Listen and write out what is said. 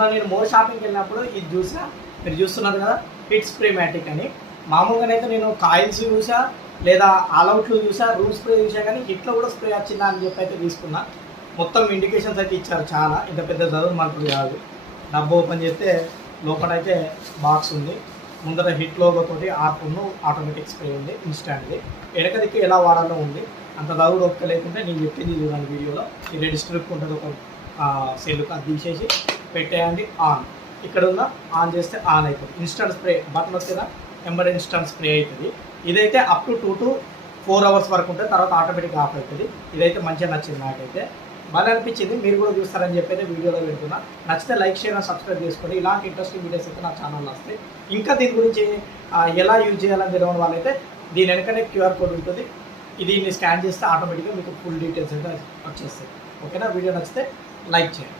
మొన్న నేను మోర్ షాపింగ్కి వెళ్ళినప్పుడు ఇది చూసా, మీరు చూస్తున్నారు కదా హిట్ స్ప్రే మ్యాటిక్ అని. మామూలుగానైతే నేను కాయిల్స్ చూసా, లేదా ఆల్అవుట్లు చూసా, రూమ్ స్ప్రే చూసా, కానీ హిట్లో కూడా స్ప్రే వచ్చిందా అని చెప్పి అయితే తీసుకున్నా. మొత్తం ఇండికేషన్స్ అయితే ఇచ్చారు చాలా, ఇంత పెద్ద చదువు మనకు కాదు. డబ్బు ఓపెన్ చేస్తే లోపలైతే బాక్స్ ఉంది, ముందర హిట్ లోగోతోటి ఆర్పును ఆటోమేటిక్ స్ప్రే ఉంది, ఇన్స్టాంట్ది. ఎడకదిక్కి ఎలా వాడాలో ఉంది. అంత చదువు ఒక్క లేకుంటే నేను చెప్పింది చూడండి వీడియోలో. ఈ రెడ్ స్ట్రిప్ ఉంటుంది ఒక సెల్లుకి, అది తీసేసి పెట్టేయండి. ఆన్ ఇక్కడ ఉన్న ఆన్ చేస్తే ఆన్ అవుతుంది. ఇన్స్టంట్ స్ప్రే బటన్ వస్తుందా, ఎంబడే ఇన్స్టంట్ స్ప్రే అవుతుంది. ఇదైతే అప్ టు 2 to 4 hours వరకు ఉంటుంది, తర్వాత ఆటోమేటిక్ ఆఫ్ అవుతుంది. ఇదైతే మంచిగా నచ్చింది నాకైతే, బాగా అనిపించింది. మీరు కూడా చూస్తారని చెప్పి అయితే వీడియోలో పెడుతున్నా. నచ్చితే లైక్, షేర్, సబ్స్క్రైబ్ చేసుకోండి. ఇలాంటి ఇంట్రెస్టింగ్ వీడియోస్ అయితే నా ఛానల్లో వస్తాయి. ఇంకా దీని గురించి ఎలా యూజ్ చేయాలని తెలియని వాళ్ళైతే దీని వెనకనే QR కోడ్ ఉంటుంది, దీన్ని స్కాన్ చేస్తే ఆటోమేటిక్గా మీకు ఫుల్ డీటెయిల్స్ అయితే వచ్చేస్తాయి. ఓకేనా? వీడియో నచ్చితే లైక్ చేయండి.